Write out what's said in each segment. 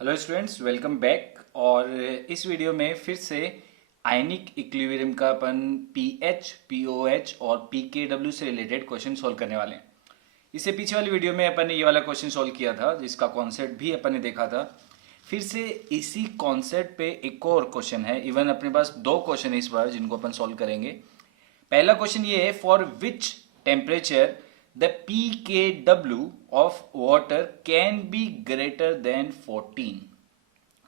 Hello students, welcome back. और इस video में फिर से आयनिक इक्विलिब्रियम का अपन पीएच, पीओएच और पीकेडब्ल्यू से रिलेटेड क्वेश्चन सॉल्व करने वाले हैं। इससे पीछे वाली वीडियो में अपन ने ये वाला क्वेश्चन सॉल्व किया था जिसका कॉन्सेप्ट भी अपन ने देखा था। फिर से इसी कॉन्सेप्ट पे एक और क्वेश्चन है। इवन अपने पास दो क्वेश्चन है इस बार जिनको अपन सॉल्व करेंगे। पहला क्वेश्चन ये है, for which temperature the pKw of water can be greater than 14।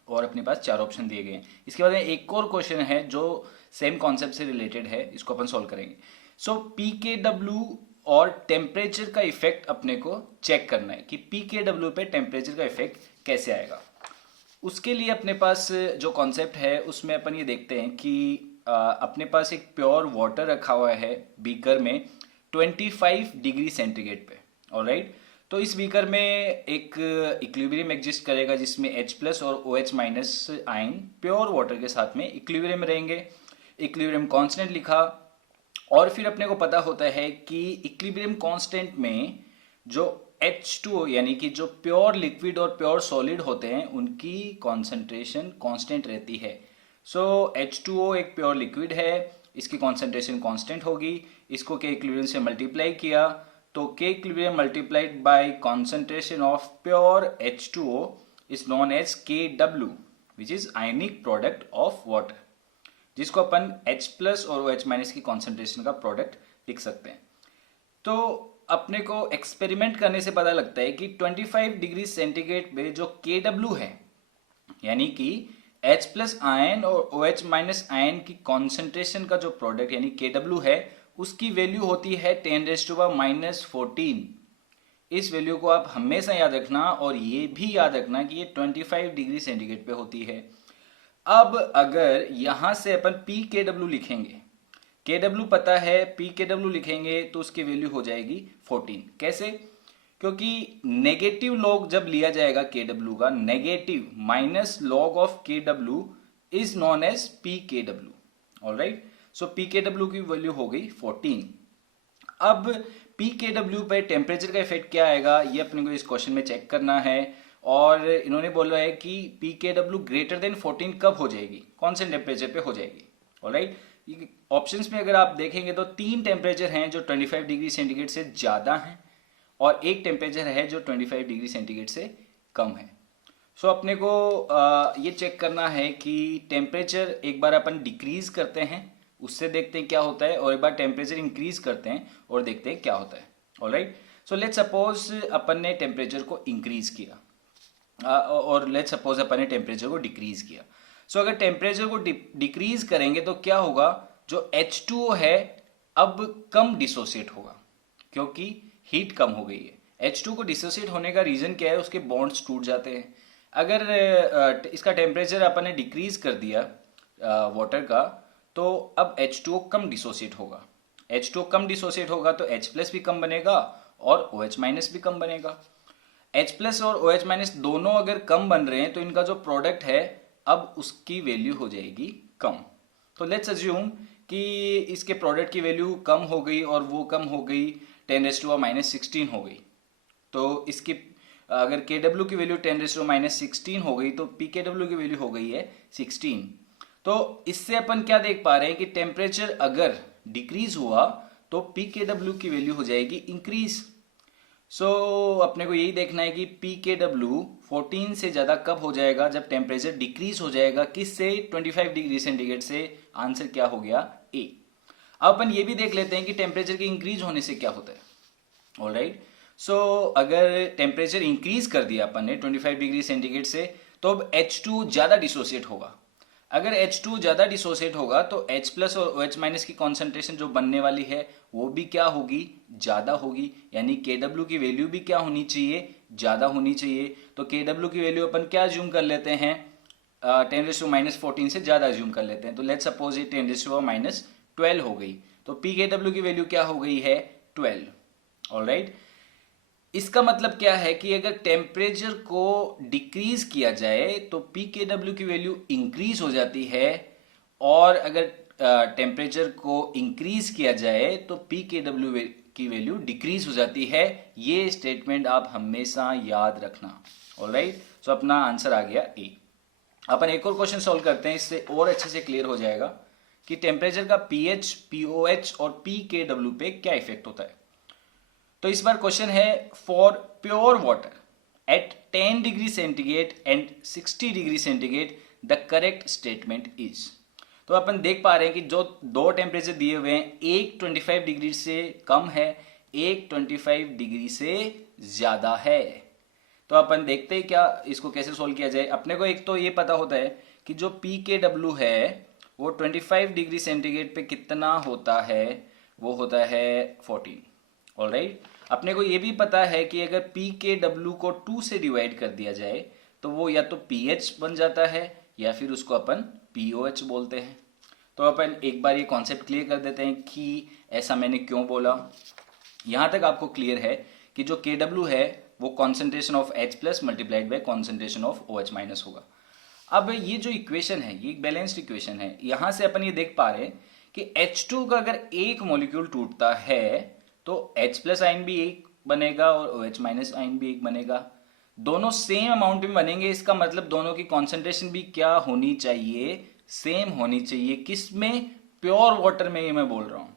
और अपने पास चार ऑप्शन दिए गए हैं। इसके बाद में एक और क्वेश्चन है जो सेम कॉन्सेप्ट से रिलेटेड है, इसको अपन सॉल्व करेंगे। सो pKw और टेम्परेचर का इफेक्ट अपने को चेक करना है कि pKw पे टेम्परेचर का इफेक्ट कैसे आएगा। उसके लिए अपने पास जो कॉन्सेप्ट है उसमें अपन ये देखते हैं कि अपने पास एक प्योर वाटर रखा हुआ है बीकर में 25 डिग्री सेंटीग्रेड पे। ऑलराइट, तो इस बीकर में एक इक्विलिब्रियम एग्जिस्ट करेगा जिसमें H प्लस और OH minus ion pure water के साथ में इक्विलिब्रियम रहेंगे। इक्विलिब्रियम कांस्टेंट लिखा। और फिर अपने को पता होता है कि इक्विलिब्रियम कांस्टेंट में जो H2O यानी कि जो प्योर लिक्विड और प्योर सॉलिड होते हैं उनकी कॉन्सेंट्रेशन कांस्टेंट रहती है। सो H2O एक प्योर लिक्विड है, इसकी कॉन्सेंट्रेशन कांस्टेंट होगी। इसको के इक्विलिब्रियम से मल्टीप्लाई किया तो K equilibrium multiplied by concentration of pure H2O is known as KW which is ionic product of water, जिसको अपन H प्लस और OH माइनस की कॉन्सेंट्रेशन का प्रोडक्ट लिख सकते हैं। तो अपने को एक्सपेरिमेंट करने से पता लगता है कि 25 डिग्री सेंटीग्रेड पे जो KW है यानी कि H प्लस आयन और OH माइनस आयन की कॉन्सेंट्रेशन का जो प्रोडक्ट यानी KW है उसकी वैल्यू होती है 10⁻⁻14। इस वैल्यू को आप हमेशा याद रखना और ये भी याद रखना कि ये 25 डिग्री सेंटीग्रेड पे होती है। अब अगर यहां से अपन pKw लिखेंगे, KW पता है, pKw लिखेंगे तो उसकी वैल्यू हो जाएगी 14। कैसे? क्योंकि नेगेटिव लॉग जब लिया जाएगा KW का, negative minus log of KW is known as pKw। Alright, so pKw की वैल्यू हो गई 14। अब pKw पे टेम्परेचर का इफेक्ट क्या आएगा ये अपने को इस क्वेश्चन में चेक करना है। और इन्होंने बोला है कि pKw ग्रेटर देन 14 कब हो जाएगी, कौन से टेम्परेचर पे हो जाएगी। ऑलराइट, ऑप्शंस में अगर आप देखेंगे तो तीन टेम्परेचर हैं जो 25 डिग्री सेंटीग्रेड से ज्यादा हैं और एक टेम्परेचर है जो 25 डिग्री सेंटीग्रेड से कम है। सो अपने को ये चेक करना है कि टेम्परेचर एक बार अपन डिक्रीज करते हैं उससे देखते हैं क्या होता है, और एक बार टेम्परेचर इंक्रीज करते हैं और देखते हैं क्या होता है। ऑलराइट, सो लेट्स सपोज अपन ने टेम्परेचर को इंक्रीज किया और लेट्स सपोज अपन ने टेम्परेचर को डिक्रीज किया। सो अगर टेम्परेचर को डिक्रीज करेंगे तो क्या होगा, जो H2O है अब कम डिसोसिएट होगा क्योंकि हीट कम हो गई है। H2 को डिसोसिएट होने का रीजन क्या है, उसके बॉन्ड्स टूट जाते हैं। अगर इसका टेम्परेचर अपन ने डिक्रीज कर दिया वाटर का तो अब H2O कम डिसोसिएट होगा। H2O कम डिसोसिएट होगा तो H प्लस भी कम बनेगा और OH माइनस भी कम बनेगा। H प्लस और OH माइनस दोनों अगर कम बन रहे हैं तो इनका जो प्रोडक्ट है अब उसकी वैल्यू हो जाएगी कम। तो लेट्स अज्यूम कि इसके प्रोडक्ट की वैल्यू कम हो गई और वो कम हो गई 10⁻⁻16 हो गई। तो इसकी अगर KW की वैल्यू 10⁻⁻16 हो गई तो pKw की वैल्यू हो गई है 16। तो इससे अपन क्या देख पा रहे हैं कि टेम्परेचर अगर डिक्रीज हुआ तो pKw की वैल्यू हो जाएगी इंक्रीज। सो अपने को यही देखना है कि pKw 14 से ज्यादा कब हो जाएगा, जब टेम्परेचर डिक्रीज हो जाएगा किससे, 25 डिग्री सेंटीग्रेड से। आंसर क्या हो गया, ए। अब अपन ये भी देख लेते हैं कि टेम्परेचर के इंक्रीज होने से क्या होता है। ऑलराइट, सो अगर टेम्परेचर इंक्रीज कर दिया अपन ने 25 डिग्री सेंटीग्रेड से तो अब H2 ज्यादा डिसोसिएट होगा। अगर H2 ज्यादा डिसोसिएट होगा तो H प्लस और OH माइनस की कॉन्सेंट्रेशन जो बनने वाली है वो भी क्या होगी, ज्यादा होगी। यानी KW की वैल्यू भी क्या होनी चाहिए, ज्यादा होनी चाहिए। तो KW की वैल्यू अपन क्या अज्यूम कर लेते हैं, 10⁻⁻14 से ज्यादा अज्यूम कर लेते हैं। तो लेट्स सपोज ये 10⁻12 हो गई तो pKW की वैल्यू क्या हो गई है, 12। ऑलराइट, इसका मतलब क्या है कि अगर टेम्परेचर को डिक्रीज किया जाए तो pKw की वैल्यू इंक्रीज हो जाती है, और अगर टेम्परेचर को इंक्रीज किया जाए तो pKw की वैल्यू डिक्रीज हो जाती है। ये स्टेटमेंट आप हमेशा याद रखना। ऑलराइट, सो अपना आंसर आ गया ए। अपन एक और क्वेश्चन सॉल्व करते हैं, इससे और अच्छे से क्लियर हो जाएगा कि टेम्परेचर का पीएच, पीओएच और पीकेडब्ल्यू पे क्या इफेक्ट होता है। तो इस बार क्वेश्चन है for pure water at 10 degree centigrade and 60 degree centigrade the correct statement is. तो अपन देख पा रहे हैं कि जो दो टेम्परेचर दिए हुए हैं, एक 25 डिग्री से कम है, एक 25 डिग्री से ज्यादा है। तो अपन देखते हैं क्या इसको कैसे सोल्व किया जाए। अपने को एक तो ये पता होता है कि जो पी के डब्ल्यू है वो 25 डिग्री सेंटीग्रेड पे कितना होता है, वो होता है 14। ऑलराइट, अपने को ये भी पता है कि अगर पी के डब्ल्यू को 2 से डिवाइड कर दिया जाए तो वो या तो पी एच बन जाता है या फिर उसको अपन पी ओ एच बोलते हैं। तो अपन एक बार ये कॉन्सेप्ट क्लियर कर देते हैं कि ऐसा मैंने क्यों बोला। यहां तक आपको क्लियर है कि जो के डब्ल्यू है वो concentration of H plus multiplied by concentration of OH minus होगा। अब ये जो इक्वेशन है ये एक बैलेंस्ड इक्वेशन है। यहां से अपन ये देख पा रहे हैं कि H2 का अगर एक मॉलिक्यूल टूटता है तो H प्लस आयन भी एक बनेगा और OH माइनस आयन भी एक बनेगा। दोनों सेम अमाउंट में बनेंगे, इसका मतलब दोनों की कॉन्सेंट्रेशन भी क्या होनी चाहिए, सेम होनी चाहिए। किस में? प्योर वाटर में, ये मैं बोल रहा हूं।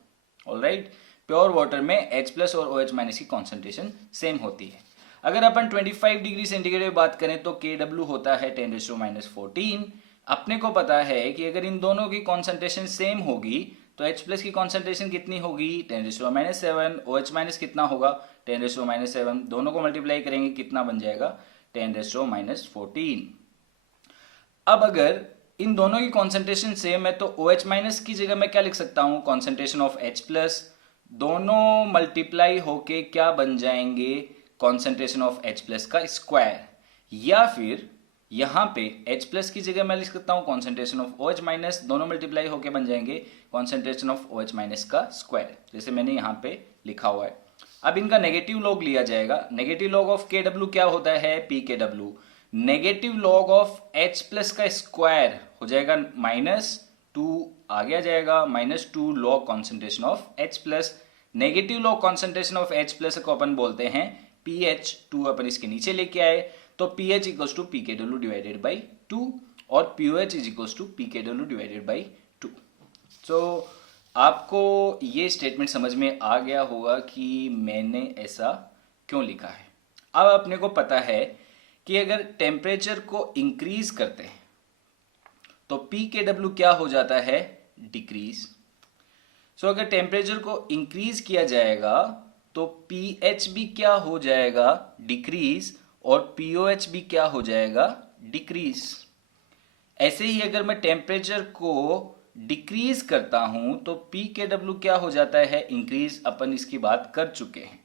ऑलराइट, प्योर वाटर में H प्लस और OH माइनस की कॉन्सेंट्रेशन सेम होती है। अगर अपन 25 डिग्री सेंटीग्रेड में बात करें तो KW होता है 10⁻⁻14। अपने को पता है कि अगर इन दोनों की कॉन्सेंट्रेशन सेम होगी तो H प्लस की कॉन्सेंट्रेशन कितनी होगी, 10⁻⁷। OH माइनस कितना होगा, 10⁻⁷। दोनों को मल्टीप्लाई करेंगे कितना बन जाएगा, 10⁻14। अब अगर इन दोनों की कॉन्सेंट्रेशन सेम है तो OH माइनस की जगह मैं क्या लिख सकता हूं, कॉन्सेंट्रेशन ऑफ H प्लस। दोनों मल्टीप्लाई होके क्या बन जाएंगे, कॉन्सेंट्रेशन ऑफ H प्लस का स्क्वायर। या फिर यहां पे H प्लस की जगह मैं लिख सकता हूं कॉन्सेंट्रेशन ऑफ OH माइनस। दोनों मल्टीप्लाई होके बन जाएंगे कॉन्सेंट्रेशन ऑफ OH माइनस का स्क्वायर, जैसे मैंने यहां पे लिखा हुआ है। अब इनका नेगेटिव लॉग लिया जाएगा। नेगेटिव लॉग ऑफ KW क्या होता है, PKW। Negative log of H plus का स्क्वायर हो जाएगा -2, आगे आ जाएगा -2 log concentration of H plus. Negative log concentration of H plus को अपन बोलते हैं PH। 2 अपन इसके नीचे लेके आए तो PH equals to PKW divided by 2 और POH is equals to PKW divided by 2। So आपको ये स्टेटमेंट समझ में आ गया होगा कि मैंने ऐसा क्यों लिखा है। अब अपने को पता है कि अगर टेम्परेचर को इंक्रीज करते हैं तो PKW क्या हो जाता है, डिक्रीज। सो अगर टेम्परेचर को इंक्रीज किया जाएगा तो पीएच भी क्या हो जाएगा, डिक्रीज, और पीओएच भी क्या हो जाएगा, डिक्रीज। ऐसे ही अगर मैं टेम्परेचर को डिक्रीज करता हूं तो पीकेडब्ल्यू क्या हो जाता है, इंक्रीज। अपन इसकी बात कर चुके हैं।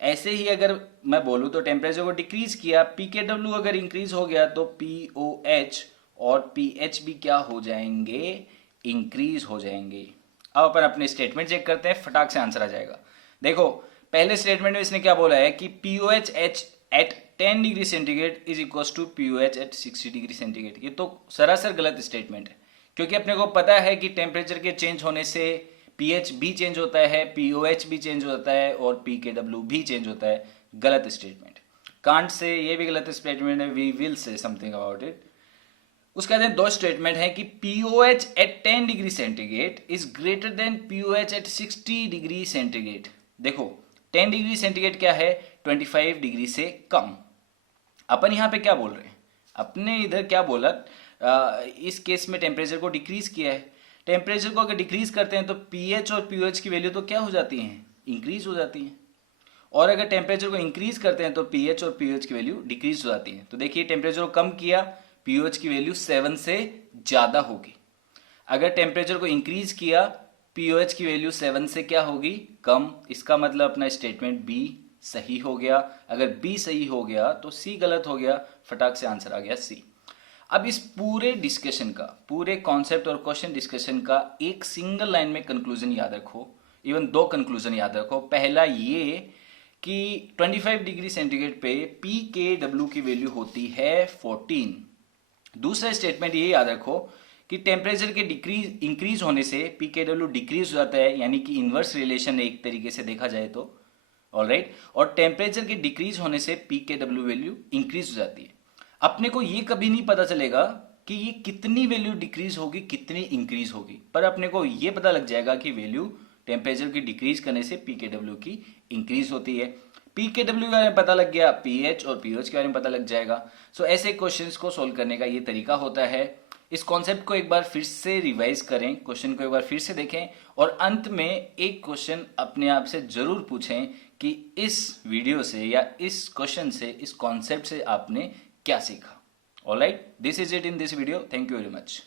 ऐसे ही अगर मैं बोलूं तो टेम्परेचर को डिक्रीज किया, पीकेडब्ल्यू अगर इंक्रीज हो गया तो पीओएच और पीएच भी क्या हो जाएंगे, इंक्रीज हो जाएंगे। अब अपन अपने स्टेटमेंट चेक करते हैं, फटाक से आंसर आ जाएगा। देखो पहले स्टेटमेंट में इसने क्या बोला है कि pOH at 10 degree centigrade is equal to pOH at 60 degree centigrade. ये तो सरासर गलत स्टेटमेंट है, क्योंकि अपने को पता है कि टेम्परेचर के चेंज होने से पीएच भी चेंज होता है, पीओएच भी चेंज होता है और पीकेडब्ल्यू भी चेंज होता है। गलत स्टेटमेंट। कांट से ये भी गलत स्टेटमेंट है, we will say something about it. उसके बाद दो स्टेटमेंट है कि pOH at 10 degree centigrade is greater than pOH at 60 degree centigrade. देखो 10 डिग्री सेंटीग्रेड क्या है, 25 डिग्री से कम। अपन यहां पे क्या बोल रहे हैं, अपने इधर क्या बोला, इस केस में टेम्परेचर को डिक्रीज किया है। टेम्परेचर को अगर डिक्रीज करते हैं तो पीएच और पीओएच की वैल्यू तो क्या हो जाती है, इंक्रीज हो जाती है। और अगर टेम्परेचर को इंक्रीज करते हैं तो पीएच और पीओएच की वैल्यू डिक्रीज हो जाती है। तो देखिए टेम्परेचर को कम किया, पीओएच की वैल्यू 7 से ज्यादा होगी। अगर टेम्परेचर को इंक्रीज किया, पीओएच की वैल्यू 7 से क्या होगी, कम। इसका मतलब अपना स्टेटमेंट बी सही हो गया। अगर बी सही हो गया तो सी गलत हो गया, फटाक से आंसर आ गया सी। अब इस पूरे डिस्कशन का, पूरे कॉन्सेप्ट और क्वेश्चन डिस्कशन का एक सिंगल लाइन में कंक्लूजन याद रखो, इवन दो कंक्लूजन याद रखो। पहला ये कि 25 डिग्री सेंटीग्रेड पे PKW की वैल्यू होती है 14। दूसरा स्टेटमेंट ये याद रखो कि टेम्परेचर के डिक्रीज इंक्रीज होने से PKW डिक्रीज हो जाता है, यानी कि इनवर्स रिलेशन है एक तरीके से देखा जाए तो। ऑलराइट, और टेम्परेचर के डिक्रीज होने से PKW वैल्यू इंक्रीज हो जाती है। अपने को ये कभी नहीं पता चलेगा कि ये कितनी वैल्यू डिक्रीज होगी कितनी इंक्रीज होगी, पर अपने को ये पता लग जाएगा कि वैल्यू टेम्परेचर की डिक्रीज करने से पीकेडब्ल्यू की इंक्रीज होती है। पीकेडब्ल्यू के बारे में पता लग गया, पीएच और पीओएच के बारे में पता लग जाएगा। सो ऐसे क्वेश्चंस को सोल्व करने का ये तरीका होता है। इस कॉन्सेप्ट को एक बार फिर से रिवाइज करें, क्वेश्चन को एक बार फिर से देखें और अंत में एक क्वेश्चन अपने आप से जरूर पूछें कि इस वीडियो से या इस क्वेश्चन से, इस कॉन्सेप्ट से आपने क्या सीखा। Alright, this is it in this video. Thank you very much.